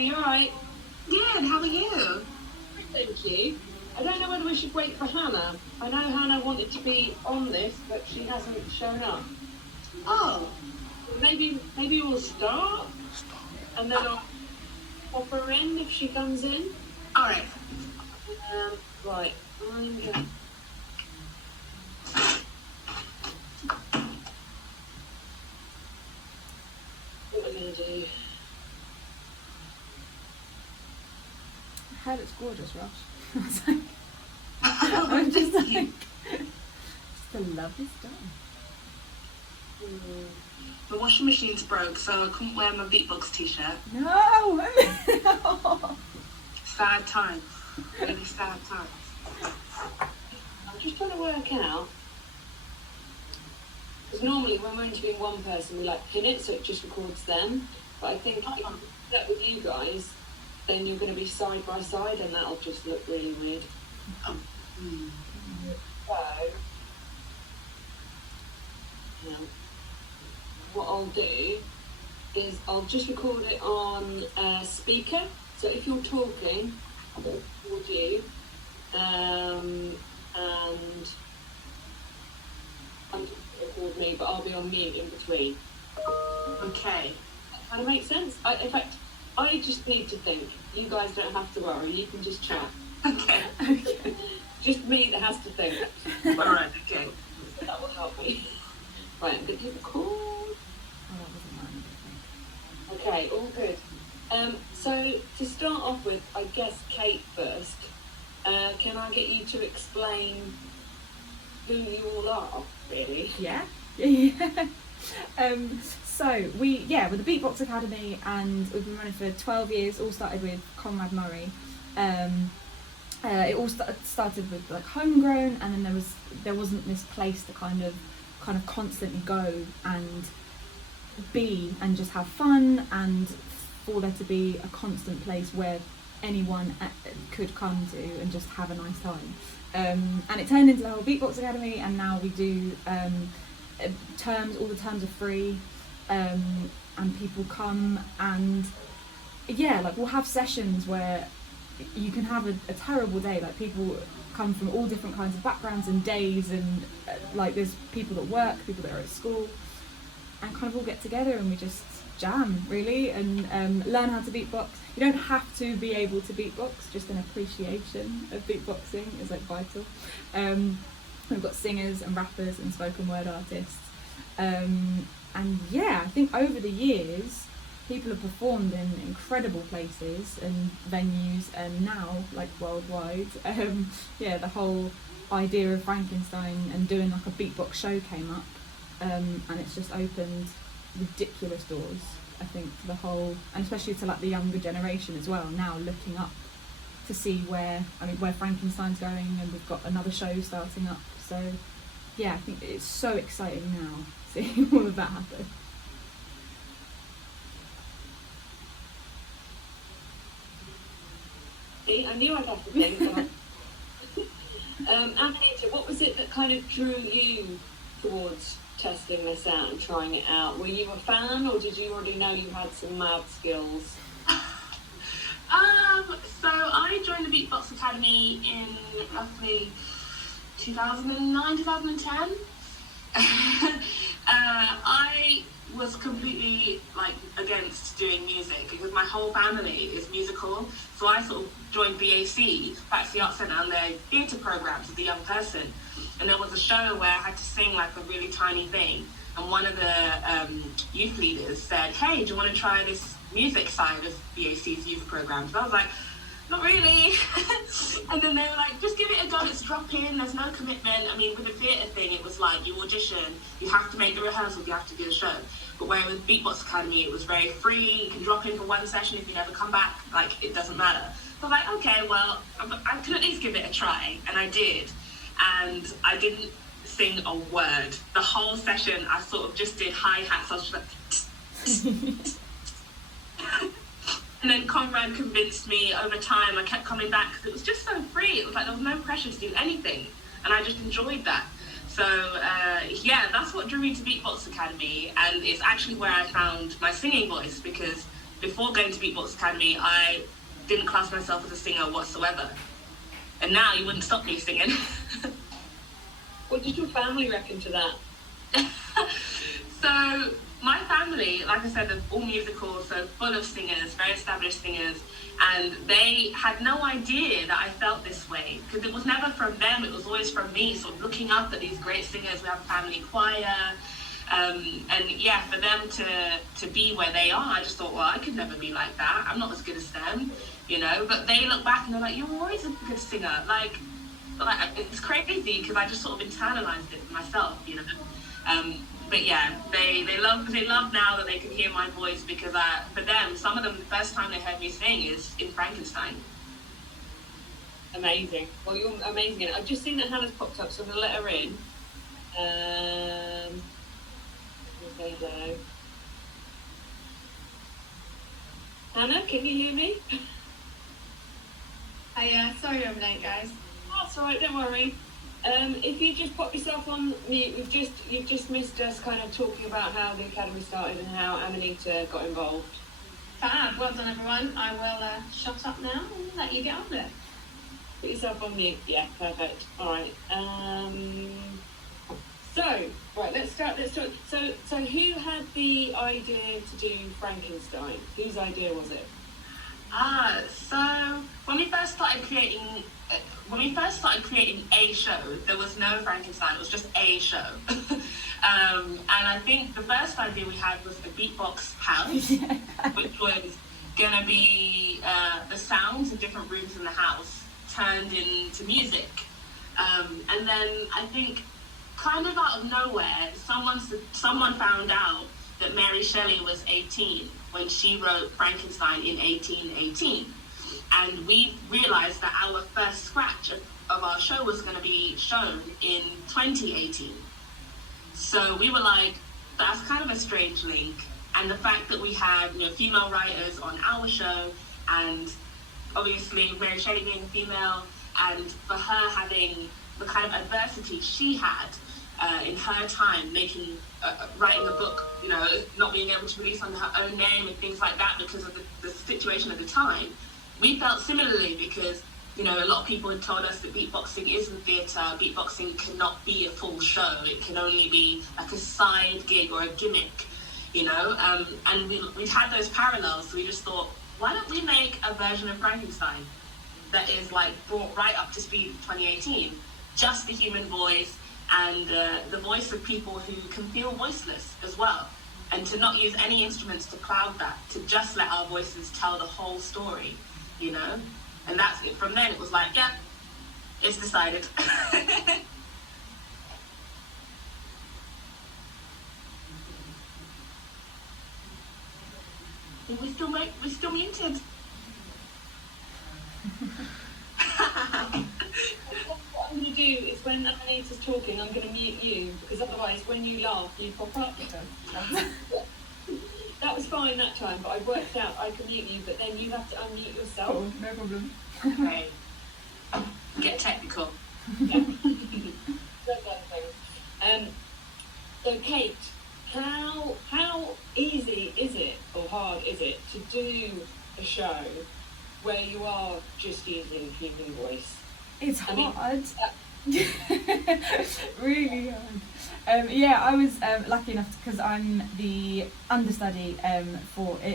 doing? You alright? Good, how are you? Thank you. I don't know whether we should wait for Hannah. I know Hannah wanted to be on this, but she hasn't shown up. Oh. Maybe we'll start, and then I'll pop her in if she comes in. Alright. Right, I'm going. What am I going to do? I heard it's gorgeous, Ross. I'm just like, just a lovely stuff. The washing machine's broke, so I couldn't wear my Beatbox t-shirt. No! Sad time. Really sad time. I'm just trying to work out. Because normally when we're interviewing one person, we like pin it so it just records them. But I think if I do that with you guys, then you're going to be side by side, and that'll just look really weird. Oh. So, yeah. What I'll do is I'll just record it on speaker. So if you're talking, I'll record you, and I'm just record me, but I'll be on mute in between. Okay. That kind of makes sense. In fact, I just need to think. You guys don't have to worry. You can just chat. Okay. Just me that has to think. Alright, okay. That will help me. Right, I'm going to hit record. Okay, all good. So to start off with, I guess Kate first. Can I get you to explain who you all are, really? Yeah. So we're the Beatbox Academy, and we've been running for 12 years. All started with Conrad Murray. It all started with like homegrown, and then there wasn't this place to kind of constantly go and be and just have fun, and for there to be a constant place where anyone could come to and just have a nice time. And it turned into the whole Beatbox Academy, and now we do all the terms are free, and people come, and we'll have sessions where you can have a terrible day. Like, people come from all different kinds of backgrounds and days, and there's people that work, people that are at school, and kind of all get together and we just jam, really, and learn how to beatbox. You don't have to be able to beatbox, just an appreciation of beatboxing is like vital. We've got singers and rappers and spoken word artists, and I think over the years people have performed in incredible places and venues, and now like worldwide. The whole idea of Frankenstein and doing like a beatbox show came up, and it's just opened ridiculous doors, I think, to the whole, and especially to like the younger generation as well, now looking up to see where Frankenstein's going, and we've got another show starting up. So I think it's so exciting now seeing all of that happen. I knew I'd have to think. Aminita, what was it that kind of drew you towards testing this out and trying it out? Were you a fan, or did you already know you had some mad skills? So I joined the Beatbox Academy in roughly 2009, 2010. I was completely against doing music because my whole family is musical. So I sort of joined BAC, that's the Arts Centre, and their theatre programs as a young person. And there was a show where I had to sing like a really tiny thing. And one of the youth leaders said, "Hey, do you want to try this music side of BAC's youth programs?" And I was like, "Not really." And then they were like, "Just give it a go, it's drop in, there's no commitment." I mean, with the theatre thing, it was like you audition, you have to make the rehearsals, you have to do the show. But where with Beatbox Academy, it was very free, you can drop in for one session, if you never come back, it doesn't matter. So I was like, okay, well, I could at least give it a try, and I did. And I didn't sing a word. The whole session, I sort of just did hi-hats, I was just like... And then Conrad convinced me over time. I kept coming back because it was just so free. It was like there was no pressure to do anything, and I just enjoyed that. So that's what drew me to Beatbox Academy, and it's actually where I found my singing voice, because before going to Beatbox Academy, I didn't class myself as a singer whatsoever. And now you wouldn't stop me singing. What did your family reckon to that? So my family, like I said, they're all musical, so full of singers, very established singers, and they had no idea that I felt this way, because it was never from them, it was always from me, sort of looking up at these great singers. We have a family choir, and yeah, for them to be where they are, I just thought, well, I could never be like that. I'm not as good as them, you know. But they look back and they're like, you're always a good singer. Like it's crazy, because I just sort of internalized it myself, you know. But yeah, they love now that they can hear my voice, because for them, some of them, the first time they heard me sing is in Frankenstein. Amazing. Well, you're amazing. I've just seen that Hannah's popped up, so I'm going to let her in. Say hello. Hannah, can you hear me? Hiya, sorry I'm late, guys. That's all right, don't worry. If you just pop yourself on mute, you've just missed us kind of talking about how the academy started and how Aminita got involved. Fab, well done everyone. I will shut up now and let you get on with it. Put yourself on mute. Yeah, perfect. All right. Let's start. So who had the idea to do Frankenstein? Whose idea was it? So when we first started creating a show, there was no Frankenstein, it was just a show. And I think the first idea we had was a beatbox house, which was going to be the sounds of different rooms in the house turned into music. And then I think, kind of out of nowhere, someone found out that Mary Shelley was 18 when she wrote Frankenstein in 1818. And we realized that our first scratch of our show was going to be shown in 2018. So we were like, that's kind of a strange link. And the fact that we had, you know, female writers on our show, and obviously Mary Shelley being female, and for her having the kind of adversity she had in her time, writing a book, you know, not being able to release under her own name and things like that because of the situation at the time. We felt similarly, because, you know, a lot of people had told us that beatboxing isn't theatre, beatboxing cannot be a full show, it can only be like a side gig or a gimmick, you know, and we'd had those parallels, so we just thought, why don't we make a version of Frankenstein that is like brought right up to speed with 2018, just the human voice, and the voice of people who can feel voiceless as well, and to not use any instruments to cloud that, to just let our voices tell the whole story, you know. And that's it. From then it was like, yeah, it's decided. We're still muted. What I'm going to do is, when Aminita's talking, I'm going to mute you, because otherwise when you laugh you pop up. That was fine that time, but I worked out I can mute you, but then you have to unmute yourself. Oh, no problem. Okay. Get technical. Yeah. So Kate, how easy is it, or hard is it, to do a show where you are just using human voice? It's hard. Really hard. Yeah, I was lucky enough, because I'm the understudy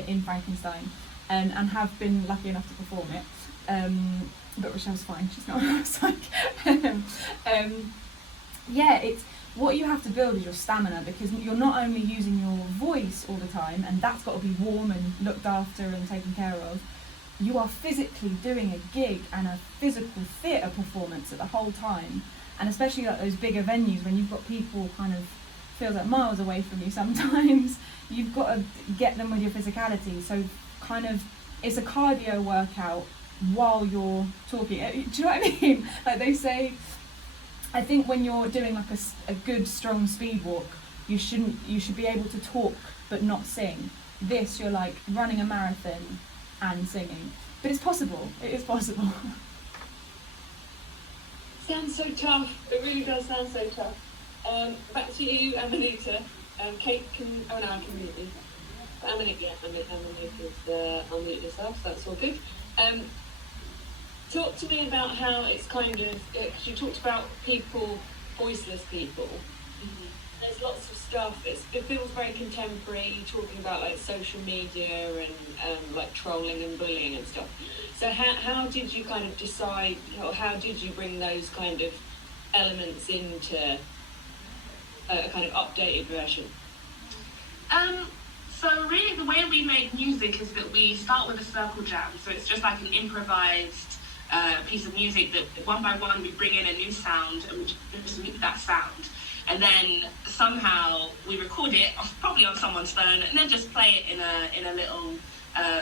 in Frankenstein, and have been lucky enough to perform it. But Rochelle's fine, she's not. I was like, yeah, it's what you have to build is your stamina, because you're not only using your voice all the time, and that's got to be warm and looked after and taken care of. You are physically doing a gig and a physical theatre performance at the whole time, and especially like those bigger venues when you've got people kind of feels like miles away from you sometimes. You've got to get them with your physicality, so kind of it's a cardio workout while you're talking. Do you know what I mean? Like they say, I think when you're doing like a good strong speed walk, you should be able to talk but not sing. This, you're like running a marathon and singing, but it's possible. It is possible. Sounds so tough. It really does sound so tough. Back to you, Aminita. Kate can. Oh no, I can mute you. Aminita, I'll mute yourself, so that's all good. Talk to me about how it's kind of, because you talked about people, voiceless people. Mhm. There's lots of stuff, it feels very contemporary, talking about like social media and like trolling and bullying and stuff. So how did you kind of decide, or how did you bring those kind of elements into a kind of updated version? So really the way we make music is that we start with a circle jam. So it's just like an improvised piece of music that one by one we bring in a new sound and we just meet that sound. And then somehow we record it, probably on someone's phone, and then just play it in a little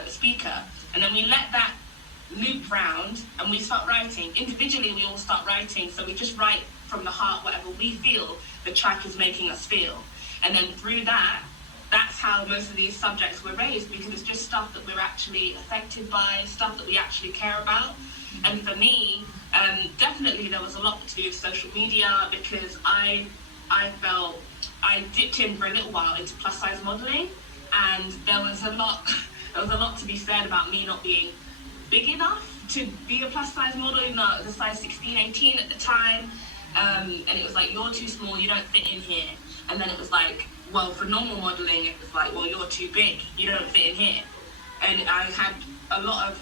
speaker. And then we let that loop round and we start writing. Individually we all start writing, so we just write from the heart whatever we feel the track is making us feel. And then through that's how most of these subjects were raised, because it's just stuff that we're actually affected by, stuff that we actually care about. And for me, definitely there was a lot to do with social media, because I felt I dipped in for a little while into plus size modeling, and there was a lot to be said about me not being big enough to be a plus size model, even though I was a size 16, 18 at the time. And it was like, you're too small, you don't fit in here. And then it was like, well, for normal modeling, it was like, well, you're too big, you don't fit in here. And I had a lot of,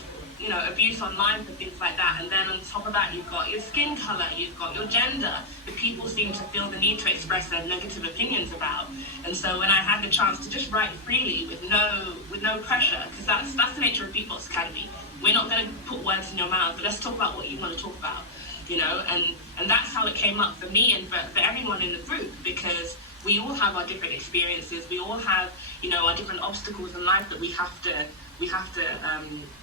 abuse online for things like that. And then on top of that, you've got your skin color, you've got your gender, that people seem to feel the need to express their negative opinions about. And so when I had the chance to just write freely with no pressure, because that's the nature of Beatbox Academy. We're not going to put words in your mouth, but let's talk about what you want to talk about, and that's how it came up for me and for everyone in the group, because we all have our different experiences, we all have, our different obstacles in life that we have to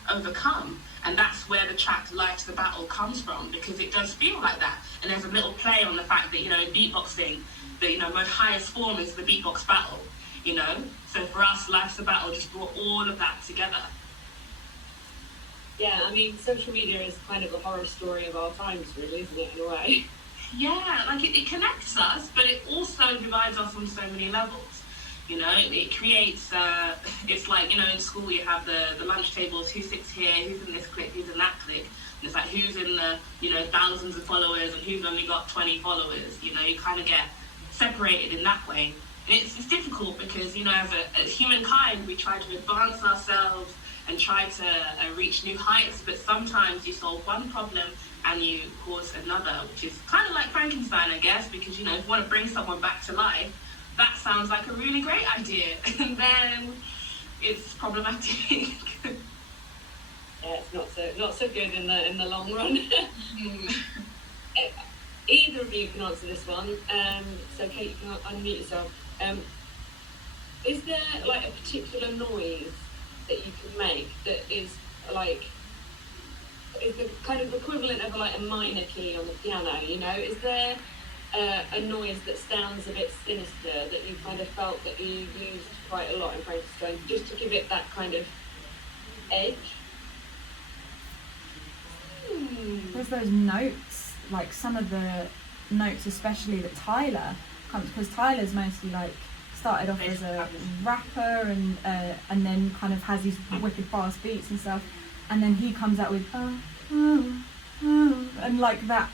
overcome. And that's where the track Life's the Battle comes from, because it does feel like that. And there's a little play on the fact that, in beatboxing, the most highest form is the beatbox battle, So for us, Life's the Battle just brought all of that together. Yeah, I mean, social media is kind of a horror story of our times, really, isn't it, in a way? Yeah, like it connects us, but it also divides us on so many levels. It creates, it's like, in school you have the lunch tables, who sits here, who's in this clique, who's in that clique. And it's like, who's in the, thousands of followers and who's only got 20 followers. You kind of get separated in that way. And it's difficult because, as humankind, we try to advance ourselves and try to reach new heights, but sometimes you solve one problem and you cause another, which is kind of like Frankenstein, I guess, because, if you want to bring someone back to life, that sounds like a really great idea, and then it's problematic. Yeah, it's not so good in the long run. Either of you can answer this one. So Kate, you can unmute yourself. Is there like a particular noise that you can make that is the kind of equivalent of like a minor key on the piano? Is there a noise that sounds a bit sinister that you kind of felt that you used quite a lot in practice, going just to give it that kind of edge? There's those notes, like some of the notes especially that Tyler comes, because Tyler's mostly like started off as a rapper and then kind of has these wicked fast beats and stuff, and then he comes out with and like that,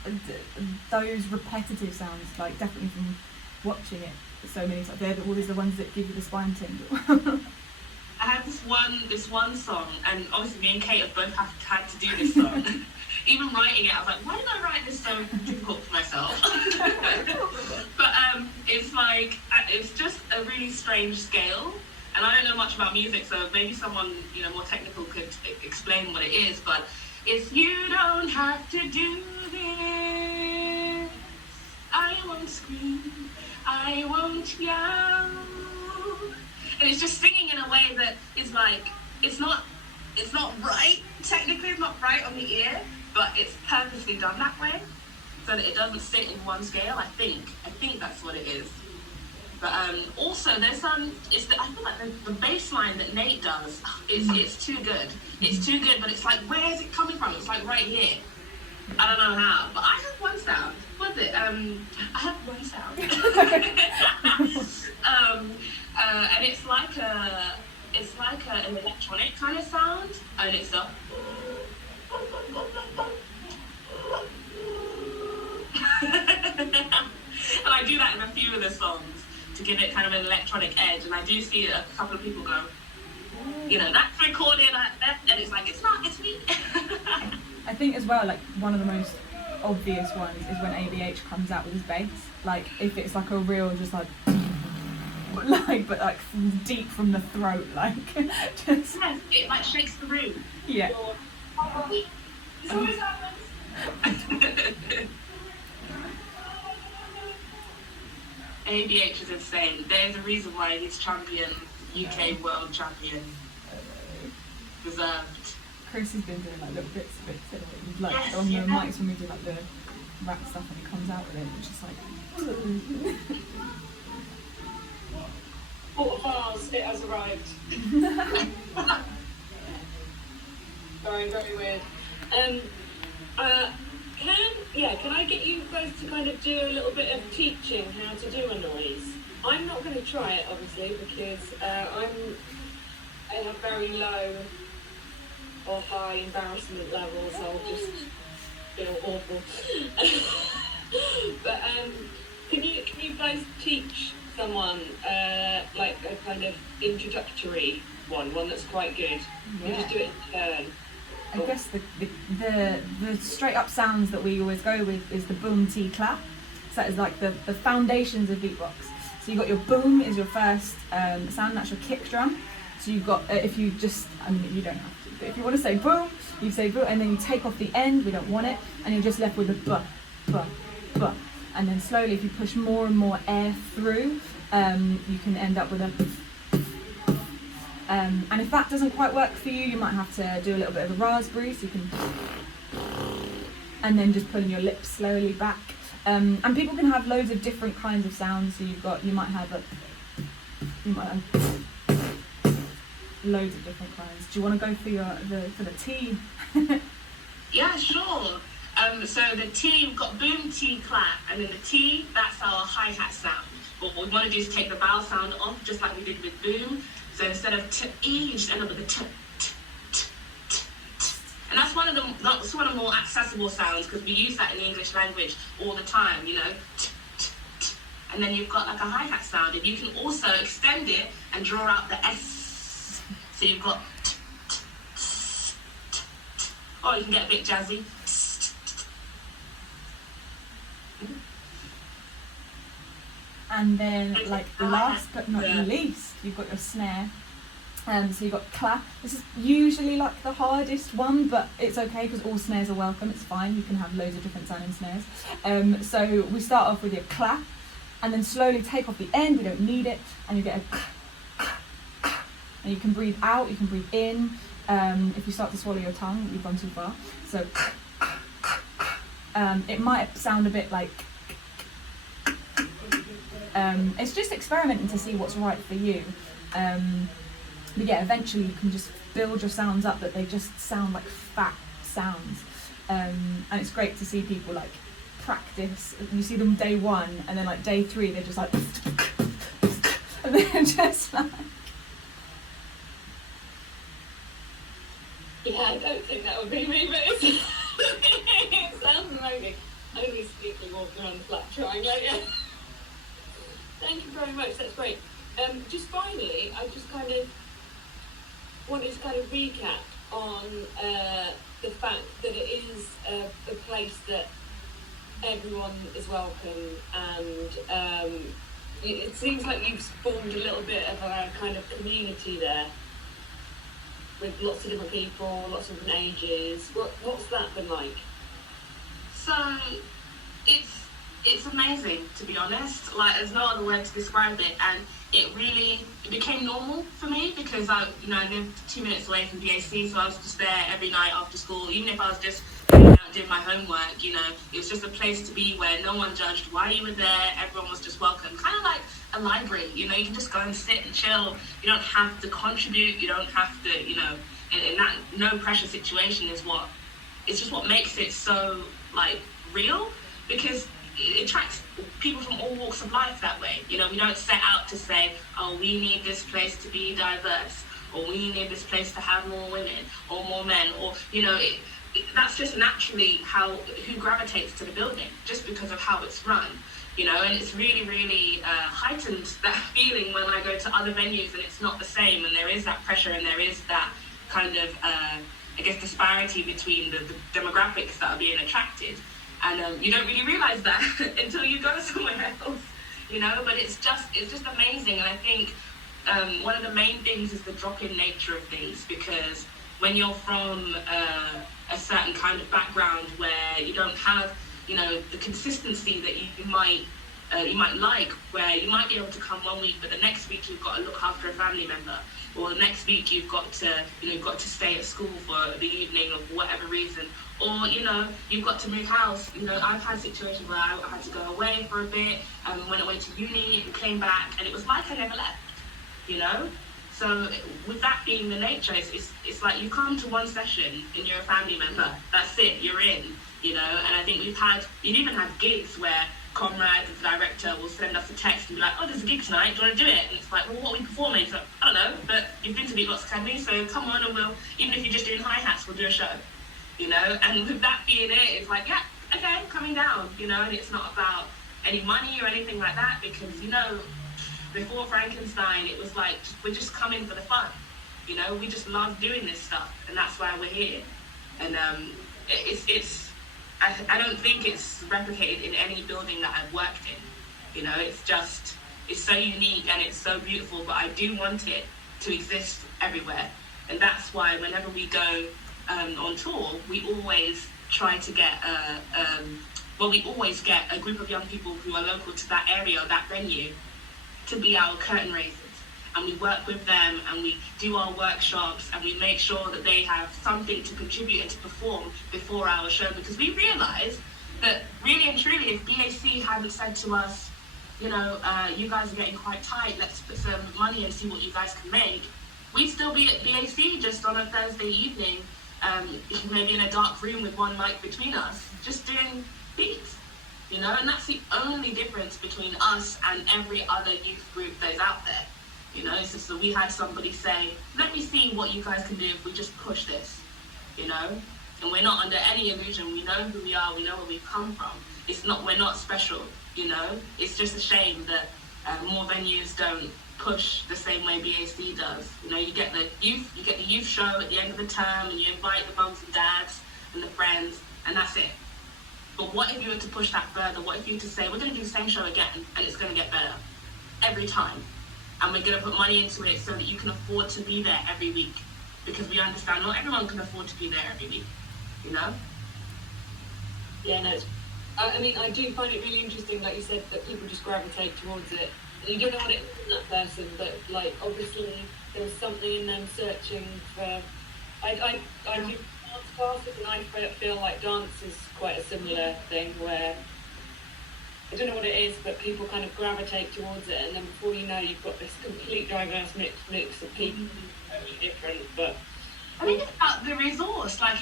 those repetitive sounds, like definitely from watching it so many times, they're always the ones that give you the spine tingle. I have this one song, and obviously me and Kate have both had to do this song. Even writing it, I was like, why did I write this so difficult for myself? But it's like, it's just a really strange scale, and I don't know much about music, so maybe someone more technical could explain what it is. But if you don't have to do this, I won't scream, I won't yell. And it's just singing in a way that is like, it's not right, technically it's not right on the ear, but it's purposely done that way so that it doesn't sit in one scale. I think that's what it is. But also there's I feel like the bass line that Nate does, it's too good. It's too good, but it's like, where is it coming from? It's like right here. I don't know how, but I have one sound. What's it? I have one sound. And it's like and it's up. And I do that in a few of the songs to give it kind of an electronic edge, and I do see a couple of people go, you know, that's recorded like that, and it's like, it's not, it's me. I think as well, like one of the most obvious ones is when ABH comes out with his bass. Like if it's like a real just like but like deep from the throat, like just it like shakes the room. Yeah. This always happens. ABH is insane. There's a reason why he's champion, UK world champion. Deserved. Chris has been doing like little bits of it today. Like Yes, on the yeah. mics when we do like the rap stuff and he comes out with it, which is like Port of Vase, it has arrived. Very, very weird. Can I get you both to kind of do a little bit of teaching how to do a noise? I'm not going to try it, obviously, because I have very low or high embarrassment levels, so I'll just feel awful. But can you guys teach someone like a kind of introductory one that's quite good? You just do it in turn. I guess the straight up sounds that we always go with is the boom T clap. So that is like the foundations of beatbox. So you've got your boom is your first sound, that's your kick drum. So you've got, if you just, I mean you don't have to, but if you want to say boom, you say boom, and then you take off the end, we don't want it, and you're just left with a buh, buh, buh. And then slowly, if you push more and more air through, you can end up with a and if that doesn't quite work for you, you might have to do a little bit of a raspberry, so you can, and then just pulling your lips slowly back. And people can have loads of different kinds of sounds. So you might have loads of different kinds. Do you want to go for the T? Yeah, sure. So the T, we've got boom, T, clap, and then the T, that's our hi-hat sound. But what we want to do is take the vowel sound off, just like we did with boom. So instead of T-E, you just end up with a T, T, T, T, T. And that's one of the more accessible sounds, because we use that in the English language all the time, you know. T, T, T. And then you've got like a hi-hat sound, and you can also extend it and draw out the S. So you've got T, T, T, T, T. Or you can get a bit jazzy. And then, like, last but not least, you've got your snare. So you've got clap. This is usually like the hardest one, but it's okay because all snares are welcome. It's fine. You can have loads of different sounding snares. So we start off with your clap, and then slowly take off the end. We don't need it, and you get a. And you can breathe out. You can breathe in. If you start to swallow your tongue, you've gone too far. So it might sound a bit like. It's just experimenting to see what's right for you. But yeah, eventually you can just build your sounds up that they just sound like fat sounds. And it's great to see people like practice. You see them day one, and then like day 3, they're just like, and they're just like. Yeah, I don't think that would be me, but it sounds amazing. Only stupidly walking around the flat trying, yeah. Thank you very much, that's great. Just finally, I just kind of wanted to kind of recap on the fact that it is a place that everyone is welcome, and it seems like you've formed a little bit of a kind of community there with lots of different people, lots of different ages. What's that been like? So it's amazing, to be honest. Like, there's no other word to describe it, and it became normal for me because I lived 2 minutes away from BAC, so I was just there every night after school. Even if I was just out doing my homework, it was just a place to be where no one judged why you were there. Everyone was just welcome, kind of like a library. You can just go and sit and chill. You don't have to contribute. You don't have to, in that no pressure situation it's just what makes it so like real, because it attracts people from all walks of life that way. We don't set out to say, oh, we need this place to be diverse, or we need this place to have more women or more men, or, you know, that's just naturally who gravitates to the building, just because of how it's run, you know. And it's really, really heightened, that feeling, when I go to other venues and it's not the same, and there is that pressure and there is that kind of I guess disparity between the demographics that are being attracted, and you don't really realize that until you go somewhere else, you know. But it's just amazing. And I think one of the main things is the drop-in nature of things, because when you're from a certain kind of background where you don't have, you know, the consistency that you might like, where you might be able to come one week, but the next week you've got to look after a family member, or the next week you've got to stay at school for the evening or for whatever reason, or, you know, you've got to move house. You know, I've had situations where I had to go away for a bit, went away to uni and came back, and it was like I never left, you know. So with that being the nature, it's like you come to one session and you're a family member. That's it, you're in, you know. And I think we've even had gigs where Conrad, the director, will send us a text and be like, oh, there's a gig tonight, do you want to do it? And it's like, well, what are we performing? It's like, I don't know, but you've been to Beatbox Academy, so come on, and even if you're just doing hi-hats, we'll do a show, you know. And with that being it, it's like, yeah, okay, coming down, you know. And it's not about any money or anything like that, because, you know, before Frankenstein, it was like, we're just coming for the fun, you know. We just love doing this stuff, and that's why we're here. And I don't think it's replicated in any building that I've worked in, you know. It's so unique and it's so beautiful, but I do want it to exist everywhere. And that's why whenever we go on tour, we always try to get we always get a group of young people who are local to that area or that venue to be our curtain raisers, and we work with them and we do our workshops, and we make sure that they have something to contribute and to perform before our show, because we realise that really and truly, if BAC hadn't said to us, you know, you guys are getting quite tight, let's put some money and see what you guys can make, we'd still be at BAC just on a Thursday evening, maybe in a dark room with one mic between us, just doing beats. You know, and that's the only difference between us and every other youth group that's out there. You know, it's just that we had somebody say, let me see what you guys can do if we just push this, you know. And we're not under any illusion. We know who we are. We know where we've come from. We're not special, you know. It's just a shame that more venues don't push the same way BAC does. You know, you get the youth show at the end of the term, and you invite the mums and dads and the friends, and that's it. But what if you were to push that further? What if you were to say, we're going to do the same show again, and it's going to get better every time, and we're going to put money into it so that you can afford to be there every week, because we understand not everyone can afford to be there every week, you know? Yeah, no, I mean, I do find it really interesting, like you said, that people just gravitate towards it. And you don't know what it is in that person, but, like, obviously there was something in them searching for... I do dance classes, and I feel like dance is quite a similar thing, where I don't know what it is, but people kind of gravitate towards it, and then before you know, you've got this complete diverse mix of people, totally different. But I think it's about the resource. Like,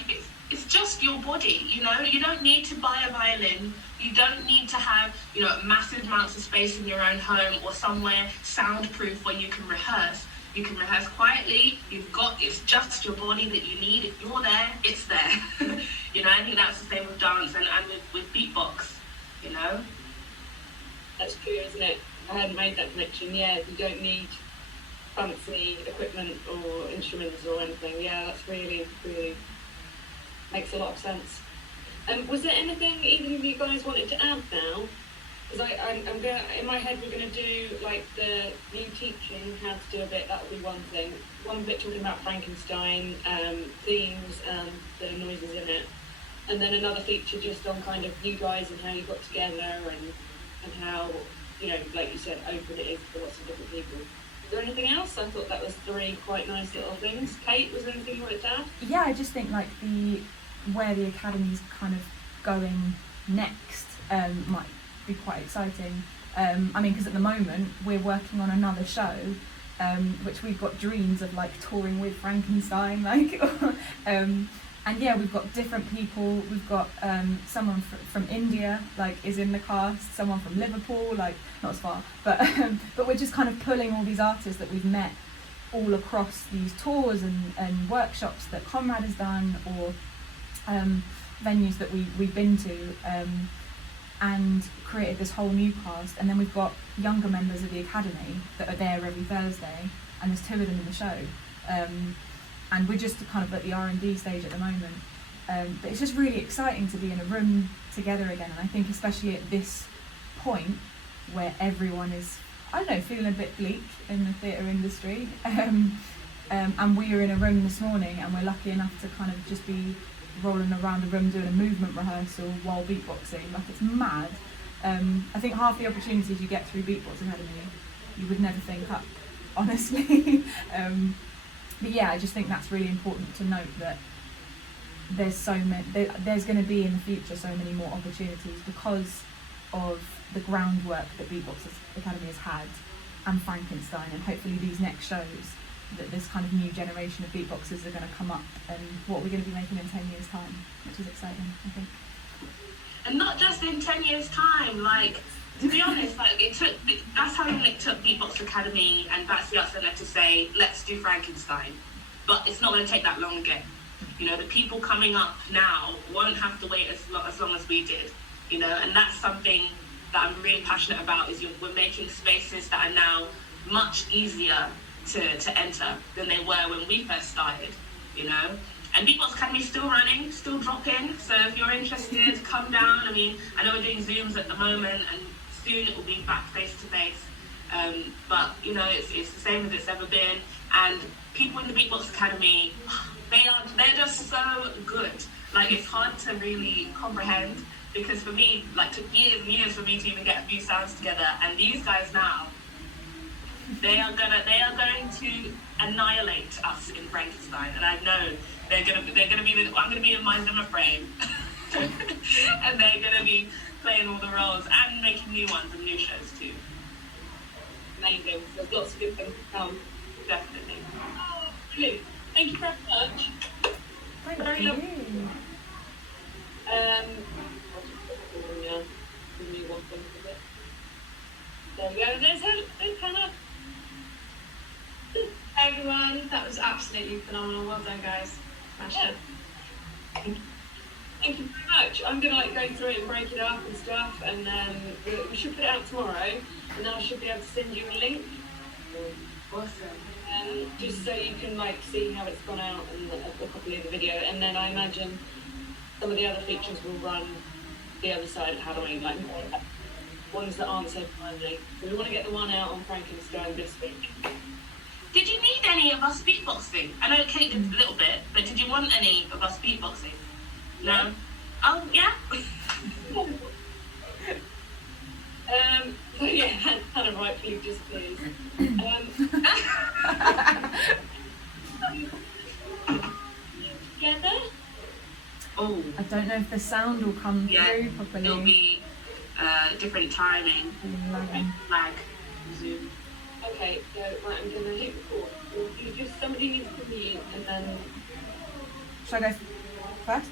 it's just your body, you know. You don't need to buy a violin. You don't need to have, you know, massive amounts of space in your own home or somewhere soundproof where you can rehearse. You can rehearse quietly. It's just your body that you need. If you're there, it's there. You know, I think that's the same with dance and with beatbox, you know. That's true, isn't it? I hadn't made that connection. Yeah, you don't need fancy equipment or instruments or anything. Yeah, that's really, really makes a lot of sense. Was there anything either of you guys wanted to add now? Because I'm going in my head, we're going to do like the new teaching, how to do a bit. That would be one thing. One bit talking about Frankenstein, themes and the noises in it, and then another feature just on kind of you guys and how you got together and how, you know, like you said, open it is for lots of different people. Is there anything else? I thought that was 3 quite nice little things. Kate, was there anything you wanted to add? Yeah, I just think like where the academy's kind of going next might be quite exciting. I mean, because at the moment we're working on another show, which we've got dreams of like touring with Frankenstein, like, and yeah, we've got different people. We've got someone from India, like, is in the cast. Someone from Liverpool, like, not as far, but we're just kind of pulling all these artists that we've met all across these tours and workshops that Conrad has done, or venues that we've been to, and created this whole new cast. And then we've got younger members of the academy that are there every Thursday, and there's 2 of them in the show. And we're just kind of at the R&D stage at the moment. But it's just really exciting to be in a room together again. And I think especially at this point where everyone is, I don't know, feeling a bit bleak in the theatre industry. And we were in a room this morning, and we're lucky enough to kind of just be rolling around the room doing a movement rehearsal while beatboxing. Like, it's mad. I think half the opportunities you get through Beatbox Academy you would never think up, honestly. But yeah, I just think that's really important to note, that there's so many, there's going to be in the future so many more opportunities because of the groundwork that Beatbox Academy has had, and Frankenstein, and hopefully these next shows, that this kind of new generation of beatboxers are going to come up, and what we're going to be making in 10 years' time, which is exciting, I think. And not just in 10 years' time, like, to be honest, like, that's how long it took Beatbox Academy and BAC Beatbox to say, let's do Frankenstein. But it's not going to take that long again. You know, the people coming up now won't have to wait as long as we did, you know, and that's something that I'm really passionate about, is we're making spaces that are now much easier to enter than they were when we first started, you know. And Beatbox Academy is still running, still dropping, so if you're interested, come down. I mean, I know we're doing Zooms at the moment, and soon it will be back face-to-face, but, you know, it's the same as it's ever been. And people in the Beatbox Academy, they're just so good. Like, it's hard to really comprehend, because for me, like, took years and years for me to even get a few sounds together. And these guys now, they are going to annihilate us in Frankenstein, and I know they're gonna be. I'm gonna be in my Zimmer frame, and they're gonna be playing all the roles and making new ones and new shows too. Amazing. There's lots of good things to come. Definitely. Oh, brilliant. Thank you very much. Thank you. Give me one thing for it. There we go. There's Hannah. Hey everyone, that was absolutely phenomenal. Well done, guys. Smashed it. Thank you very much. I'm gonna go through it and break it up and stuff, and we should put it out tomorrow, and then I should be able to send you a link. Awesome. Just so you can see how it's gone out, and a copy of the video, and then I imagine some of the other features will run the other side of Halloween, ones that aren't so timely. So we want to get the one out on Frankenstein this week. Did you need any of us beatboxing? I know Kate did a little bit, but did you want any of us beatboxing? No? Oh, yeah? Yeah, Hannah rightfully disappears. Together? Oh. I don't know if the sound will come through properly. It'll be different timing. Lag. Zoom. Okay, so right, I'm going to hit record. Somebody needs to mute, and then... Shall I go first?